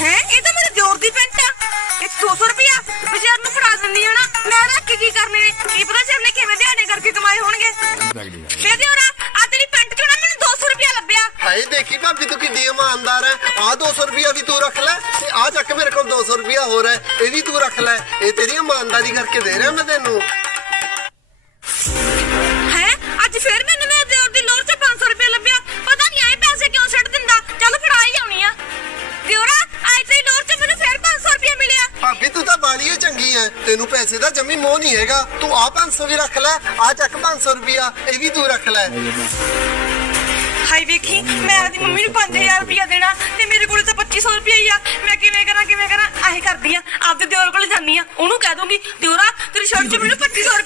है ये तो मेरे दियोर दी पेंट आ 200 रुपया बेचारे ਨੂੰ ਫੜਾ ਦਿੰਦੀ ਆ ਨਾ ਮੈਂ ਰੱਖ ਕੀ ਕਰਨੇ ਨੇ ਕੀ ਪਤਾ ਸੀ ਉਹਨੇ ਕਿਵੇਂ ਦਿਹਾੜੇ ਕਰਕੇ ਕਮਾਏ ਹੋਣਗੇ ਫੇਰ ਦਿਓਰਾ ਆ ਤੇਰੀ ਪੈਂਟ ਚੋਂ ਨਾ ਮੈਨੂੰ 200 ਰੁਪਇਆ ਲੱਭਿਆ ਹਾਏ ਦੇਖੀ ਭਾਬੀ ਤੂੰ ਕਿੰਨੀ ਇਮਾਨਦਾਰ ਹੈ ਆ 200 ਰੁਪਇਆ ਵੀ ਤੂੰ ਰੱਖ ਲੈ ਤੇ ਆ ਚੱਕ ਮੇਰੇ ਕੋਲ 200 ਰੁਪਇਆ ਹੋਰ ਹੈ ਇਹ ਵੀ ਤੂੰ ਰੱਖ ਲੈ ਇਹ ਤੇਰੀ ਇਮਾਨਦਾਰੀ ਕਰਕੇ ਦੇ ਰਿਹਾ ਮੈਂ ਤੈਨੂੰ ਹੈ ਅੱਜ ਫੇਰ ਮੈਨੂੰ ਮੇਰੇ ਦਿਓਰ ਦੀ ਲੋਰ 'ਚ 500 ਰੁਪਇਆ ਲੱਭਿਆ ਪਤਾ ਨਹੀਂ ਆਏ ਪੈਸੇ ਕਿਉਂ ਛੱਡ ਦਿੰਦਾ ਚੱਲ ਫੜਾ ਹੀ ਆਉਣੀ ਆ ਦਿਓਰਾ ਅੱਜ ਤੇਰੀ ਲੋਰ 'ਚ ਮੈਨੂੰ ਫੇਰ 500 ਰੁਪਇਆ ਮਿਲਿਆ ਭਾਬੀ ਤੂੰ ਤਾਂ ਬਾਲੀ ਚੰਗੀ ਹੈ ਤੈਨੂੰ ਪੈਸੇ ਦਾ ਜਮੀ ਮੋਹ ਨਹੀਂ ਹੈਗਾ ਤੂੰ ਆ 500 ਵੀ ਰੱਖ ਲੈ ਆ ਚੱਕ 500 ਰੁਪਇਆ ਇਹ ਵੀ ਤੂੰ ਰੱਖ ਲੈ ਹਾਈ ਵੇਖੀ ਮੈਂ ਆਪਣੀ ਮੰਮੀ ਨੂੰ 5000 ਰੁਪਇਆ ਦੇਣਾ ਤੇ ਮੇਰੇ ਕੋਲ ਤਾਂ 2500 ਰੁਪਇਆ ਹੀ ਆ ਮੈਂ ਕਿਵੇਂ ਕਰਾਂ ਆਹੀ ਕਰਦੀ ਆ ਆਪਦੇ ਦਿਓਰ ਕੋਲ ਜਾਂਦੀ ਆ ਉਹਨੂੰ ਕਹਿ ਦੂੰਗੀ ਦਿਓਰਾ ਤੇਰੀ ਸ਼ਰਟ 'ਚ ਮੈਨੂੰ 2500